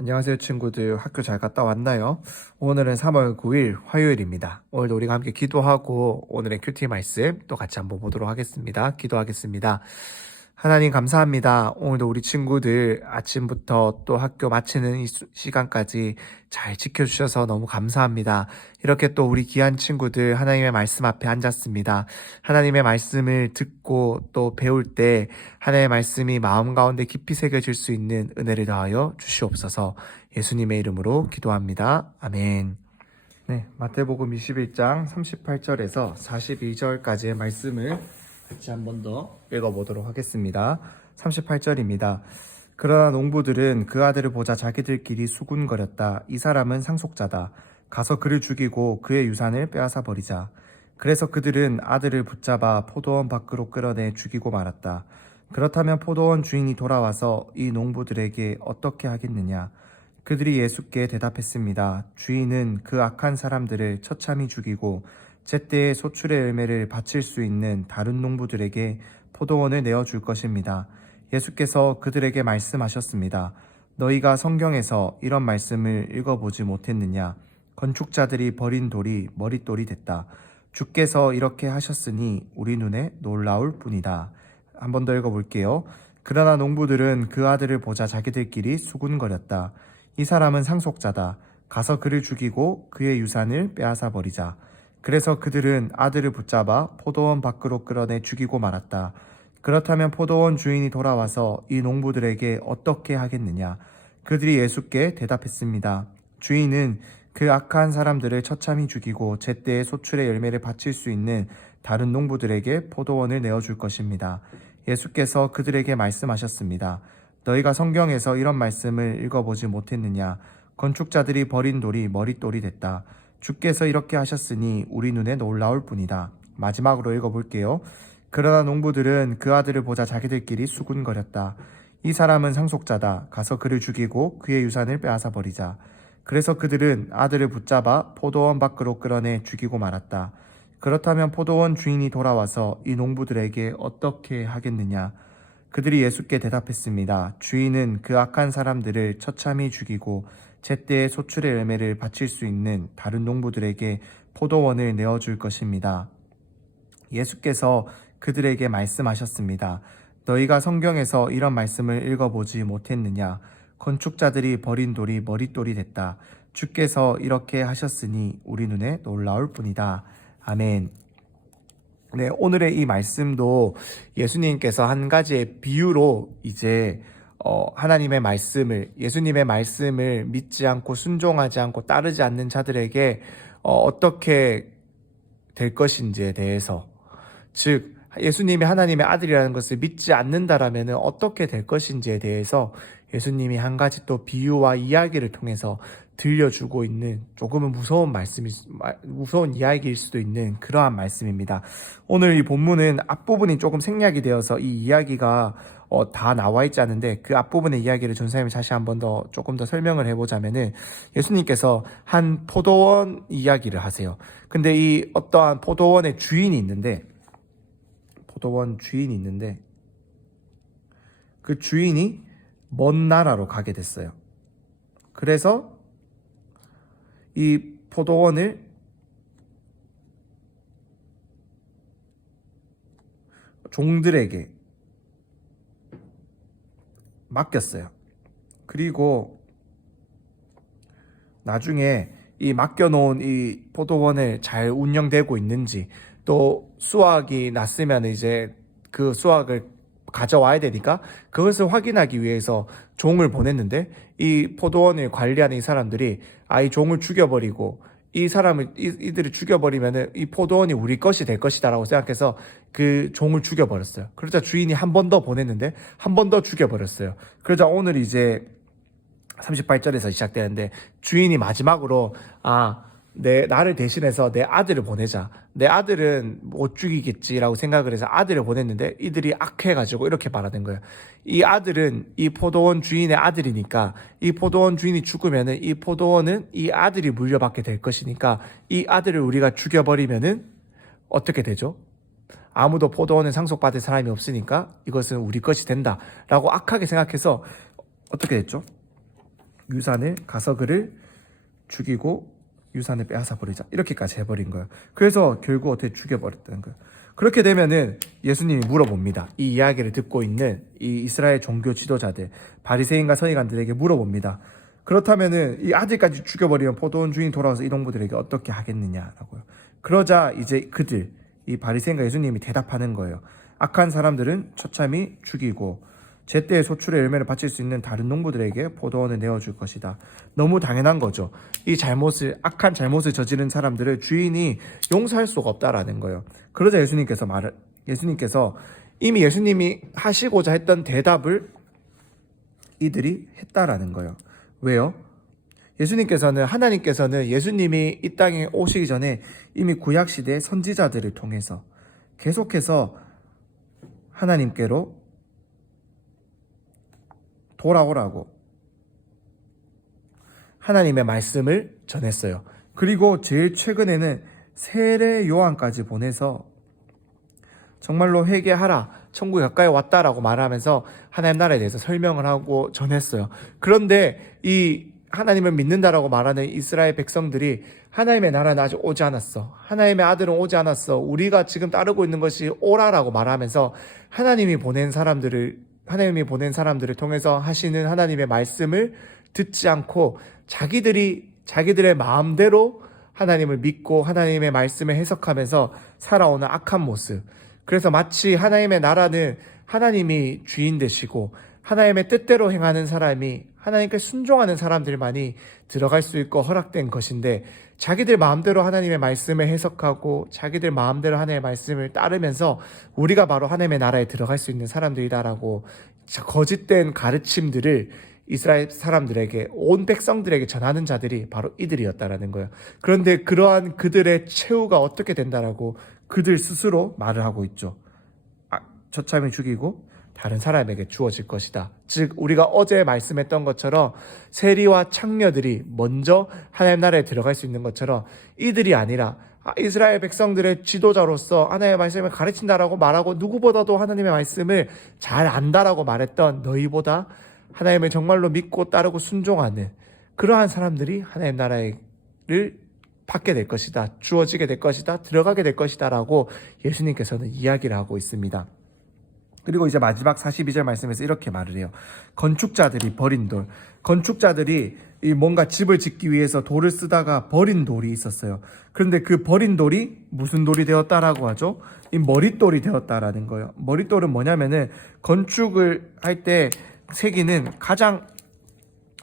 안녕하세요 친구들. 학교 잘 갔다 왔나요? 오늘은 3월 9일 화요일입니다. 오늘도 우리가 함께 기도하고 오늘의 큐티 말씀 또 같이 한번 보도록 하겠습니다. 기도하겠습니다. 하나님 감사합니다. 오늘도 우리 친구들 아침부터 또 학교 마치는 이 시간까지 잘 지켜주셔서 너무 감사합니다. 이렇게 또 우리 귀한 친구들 하나님의 말씀 앞에 앉았습니다. 하나님의 말씀을 듣고 또 배울 때 하나님의 말씀이 마음 가운데 깊이 새겨질 수 있는 은혜를 더하여 주시옵소서. 예수님의 이름으로 기도합니다. 아멘. 네, 마태복음 21장 38절에서 42절까지의 말씀을 같이 한 번 더 읽어보도록 하겠습니다. 38절입니다. 그러나 농부들은 그 아들을 보자 자기들끼리 수군거렸다. 이 사람은 상속자다. 가서 그를 죽이고 그의 유산을 빼앗아 버리자. 그래서 그들은 아들을 붙잡아 포도원 밖으로 끌어내 죽이고 말았다. 그렇다면 포도원 주인이 돌아와서 이 농부들에게 어떻게 하겠느냐? 그들이 예수께 대답했습니다. 주인은 그 악한 사람들을 처참히 죽이고 제때에 소출의 열매를 바칠 수 있는 다른 농부들에게 포도원을 내어줄 것입니다. 예수께서 그들에게 말씀하셨습니다. 너희가 성경에서 이런 말씀을 읽어보지 못했느냐? 건축자들이 버린 돌이 머릿돌이 됐다. 주께서 이렇게 하셨으니 우리 눈에 놀라울 뿐이다. 한 번 더 읽어볼게요. 그러나 농부들은 그 아들을 보자 자기들끼리 수군거렸다. 이 사람은 상속자다. 가서 그를 죽이고 그의 유산을 빼앗아 버리자. 그래서 그들은 아들을 붙잡아 포도원 밖으로 끌어내 죽이고 말았다. 그렇다면 포도원 주인이 돌아와서 이 농부들에게 어떻게 하겠느냐? 그들이 예수께 대답했습니다. 주인은 그 악한 사람들을 처참히 죽이고 제때에 소출의 열매를 바칠 수 있는 다른 농부들에게 포도원을 내어줄 것입니다. 예수께서 그들에게 말씀하셨습니다. 너희가 성경에서 이런 말씀을 읽어보지 못했느냐? 건축자들이 버린 돌이 머릿돌이 됐다. 주께서 이렇게 하셨으니 우리 눈에 놀라울 뿐이다. 마지막으로 읽어볼게요. 그러나 농부들은 그 아들을 보자 자기들끼리 수군거렸다. 이 사람은 상속자다. 가서 그를 죽이고 그의 유산을 빼앗아 버리자. 그래서 그들은 아들을 붙잡아 포도원 밖으로 끌어내 죽이고 말았다. 그렇다면 포도원 주인이 돌아와서 이 농부들에게 어떻게 하겠느냐? 그들이 예수께 대답했습니다. 주인은 그 악한 사람들을 처참히 죽이고 제때에 소출의 열매를 바칠 수 있는 다른 농부들에게 포도원을 내어줄 것입니다. 예수께서 그들에게 말씀하셨습니다. 너희가 성경에서 이런 말씀을 읽어보지 못했느냐? 건축자들이 버린 돌이 머릿돌이 됐다. 주께서 이렇게 하셨으니 우리 눈에 놀라울 뿐이다. 아멘. 네, 오늘의 이 말씀도 예수님께서 한 가지의 비유로 이제 하나님의 말씀을, 예수님의 말씀을 믿지 않고 순종하지 않고 따르지 않는 자들에게 어떻게 될 것인지에 대해서, 즉 예수님이 하나님의 아들이라는 것을 믿지 않는다라면 어떻게 될 것인지에 대해서 예수님이 한 가지 또 비유와 이야기를 통해서 들려주고 있는 조금은 무서운 이야기일 수도 있는 그러한 말씀입니다. 오늘 이 본문은 앞부분이 조금 생략이 되어서 이 이야기가 다 나와 있지 않은데 그 앞부분의 이야기를 전사님이 다시 한번 더 조금 더 설명을 해보자면은 예수님께서 한 포도원 이야기를 하세요. 근데 이 어떠한 포도원의 주인이 있는데 그 주인이 먼 나라로 가게 됐어요. 그래서 이 포도원을 종들에게 맡겼어요. 그리고 나중에 이 맡겨놓은 이 포도원을 잘 운영되고 있는지, 또 수확이 났으면 이제 그 수확을 가져와야 되니까 그것을 확인하기 위해서 종을 보냈는데, 이 포도원을 관리하는 이 사람들이 이 종을 죽여버리고 이들을 죽여버리면은 이 포도원이 우리 것이 될 것이다라고 생각해서 그 종을 죽여버렸어요. 그러자 주인이 한 번 더 보냈는데 한 번 더 죽여버렸어요. 그러자 오늘 이제 38절에서 시작되는데, 주인이 마지막으로 나를 대신해서 내 아들을 보내자. 내 아들은 못 죽이겠지라고 생각을 해서 아들을 보냈는데 이들이 악해가지고 이렇게 말하는 거예요. 이 아들은 이 포도원 주인의 아들이니까 이 포도원 주인이 죽으면은 이 포도원은 이 아들이 물려받게 될 것이니까 이 아들을 우리가 죽여버리면은 어떻게 되죠? 아무도 포도원에 상속받을 사람이 없으니까 이것은 우리 것이 된다라고 악하게 생각해서 어떻게 됐죠? 유산을 가서 그를 죽이고 유산을 빼앗아 버리자, 이렇게까지 해버린 거예요. 그래서 결국 어떻게 죽여버렸다는 거예요. 그렇게 되면은 예수님이 물어봅니다. 이 이야기를 듣고 있는 이 이스라엘 종교 지도자들, 바리새인과 서기관들에게 물어봅니다. 그렇다면은 이 아들까지 죽여버리면 포도원 주인이 돌아와서 이 농부들에게 어떻게 하겠느냐라고요. 그러자 이제 그들, 이 바리새인과 예수님이 대답하는 거예요. 악한 사람들은 처참히 죽이고 제때의 소출의 열매를 바칠 수 있는 다른 농부들에게 포도원을 내어줄 것이다. 너무 당연한 거죠. 이 악한 잘못을 저지른 사람들을 주인이 용서할 수가 없다라는 거예요. 그러자 예수님께서 이미 예수님이 하시고자 했던 대답을 이들이 했다라는 거예요. 왜요? 하나님께서는 예수님이 이 땅에 오시기 전에 이미 구약시대 선지자들을 통해서 계속해서 하나님께로 돌아오라고 하나님의 말씀을 전했어요. 그리고 제일 최근에는 세례 요한까지 보내서 정말로 회개하라, 천국이 가까이 왔다라고 말하면서 하나님 나라에 대해서 설명을 하고 전했어요. 그런데 이 하나님을 믿는다라고 말하는 이스라엘 백성들이 하나님의 나라는 아직 오지 않았어, 하나님의 아들은 오지 않았어, 우리가 지금 따르고 있는 것이 오라라고 말하면서 하나님이 보낸 사람들을 통해서 하시는 하나님의 말씀을 듣지 않고 자기들의 마음대로 하나님을 믿고 하나님의 말씀을 해석하면서 살아오는 악한 모습. 그래서 마치 하나님의 나라는 하나님이 주인 되시고 하나님의 뜻대로 행하는 사람이, 하나님께 순종하는 사람들만이 들어갈 수 있고 허락된 것인데, 자기들 마음대로 하나님의 말씀을 해석하고 자기들 마음대로 하나님의 말씀을 따르면서 우리가 바로 하나님의 나라에 들어갈 수 있는 사람들이다라고 거짓된 가르침들을 이스라엘 사람들에게, 온 백성들에게 전하는 자들이 바로 이들이었다라는 거예요. 그런데 그러한 그들의 최후가 어떻게 된다라고 그들 스스로 말을 하고 있죠. 처참히 죽이고 다른 사람에게 주어질 것이다. 즉 우리가 어제 말씀했던 것처럼 세리와 창녀들이 먼저 하나님 나라에 들어갈 수 있는 것처럼 이들이 아니라 이스라엘 백성들의 지도자로서 하나님의 말씀을 가르친다라고 말하고 누구보다도 하나님의 말씀을 잘 안다라고 말했던 너희보다 하나님을 정말로 믿고 따르고 순종하는 그러한 사람들이 하나님 나라를 받게 될 것이다, 주어지게 될 것이다, 들어가게 될 것이다 라고 예수님께서는 이야기를 하고 있습니다. 그리고 이제 마지막 42절 말씀에서 이렇게 말을 해요. 건축자들이 버린 돌. 건축자들이 뭔가 집을 짓기 위해서 돌을 쓰다가 버린 돌이 있었어요. 그런데 그 버린 돌이 무슨 돌이 되었다라고 하죠? 이 머릿돌이 되었다라는 거예요. 머릿돌은 뭐냐면은 건축을 할 때 새기는 가장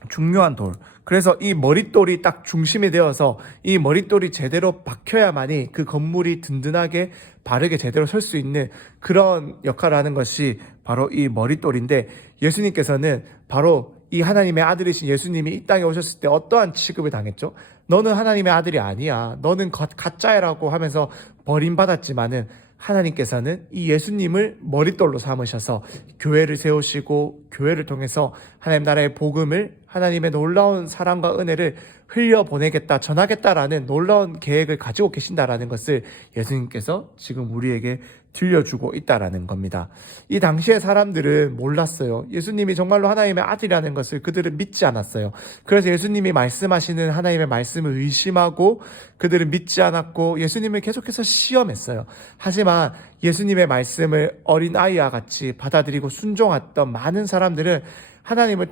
중요한 돌. 그래서 이 머릿돌이 딱 중심이 되어서 이 머릿돌이 제대로 박혀야만이 그 건물이 든든하게 바르게 제대로 설 수 있는 그런 역할을 하는 것이 바로 이 머릿돌인데, 예수님께서는 바로 이 하나님의 아들이신 예수님이 이 땅에 오셨을 때 어떠한 취급을 당했죠? 너는 하나님의 아들이 아니야, 너는 가짜라고 하면서 버림받았지만은 하나님께서는 이 예수님을 머릿돌로 삼으셔서 교회를 세우시고 교회를 통해서 하나님 나라의 복음을, 하나님의 놀라운 사랑과 은혜를 흘려보내겠다, 전하겠다라는 놀라운 계획을 가지고 계신다라는 것을 예수님께서 지금 우리에게 들려주고 있다라는 겁니다. 이 당시의 사람들은 몰랐어요. 예수님이 정말로 하나님의 아들이라는 것을 그들은 믿지 않았어요. 그래서 예수님이 말씀하시는 하나님의 말씀을 의심하고 그들은 믿지 않았고 예수님을 계속해서 시험했어요. 하지만 예수님의 말씀을 어린아이와 같이 받아들이고 순종했던 많은 사람들은 예수님을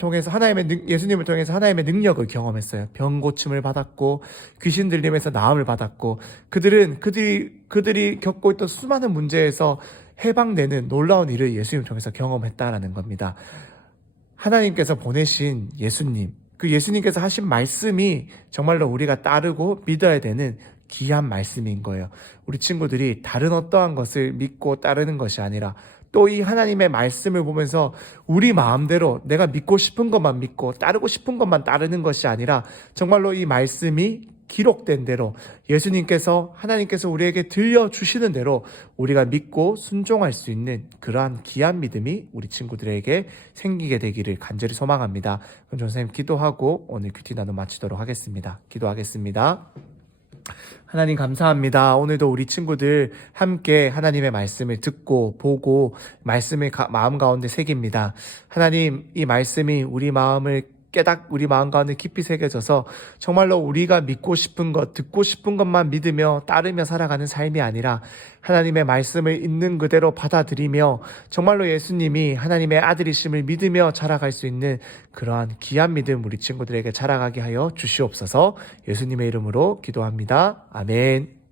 통해서 하나님의 능력을 경험했어요. 병 고침을 받았고 귀신 들림에서 나음을 받았고 그들이 겪고 있던 수많은 문제에서 해방되는 놀라운 일을 예수님을 통해서 경험했다라는 겁니다. 하나님께서 보내신 예수님, 그 예수님께서 하신 말씀이 정말로 우리가 따르고 믿어야 되는 귀한 말씀인 거예요. 우리 친구들이 다른 어떠한 것을 믿고 따르는 것이 아니라 또 이 하나님의 말씀을 보면서 우리 마음대로 내가 믿고 싶은 것만 믿고 따르고 싶은 것만 따르는 것이 아니라 정말로 이 말씀이 기록된 대로 하나님께서 우리에게 들려주시는 대로 우리가 믿고 순종할 수 있는 그러한 귀한 믿음이 우리 친구들에게 생기게 되기를 간절히 소망합니다. 그럼 선생님 기도하고 오늘 큐티 나눔 마치도록 하겠습니다. 기도하겠습니다. 하나님 감사합니다. 오늘도 우리 친구들 함께 하나님의 말씀을 듣고 보고 말씀을 마음 가운데 새깁니다. 하나님, 이 말씀이 우리 마음을 깨닫 우리 마음 가운데 깊이 새겨져서 정말로 우리가 믿고 싶은 것, 듣고 싶은 것만 믿으며 따르며 살아가는 삶이 아니라 하나님의 말씀을 있는 그대로 받아들이며 정말로 예수님이 하나님의 아들이심을 믿으며 자라갈 수 있는 그러한 귀한 믿음 우리 친구들에게 자라가게 하여 주시옵소서. 예수님의 이름으로 기도합니다. 아멘.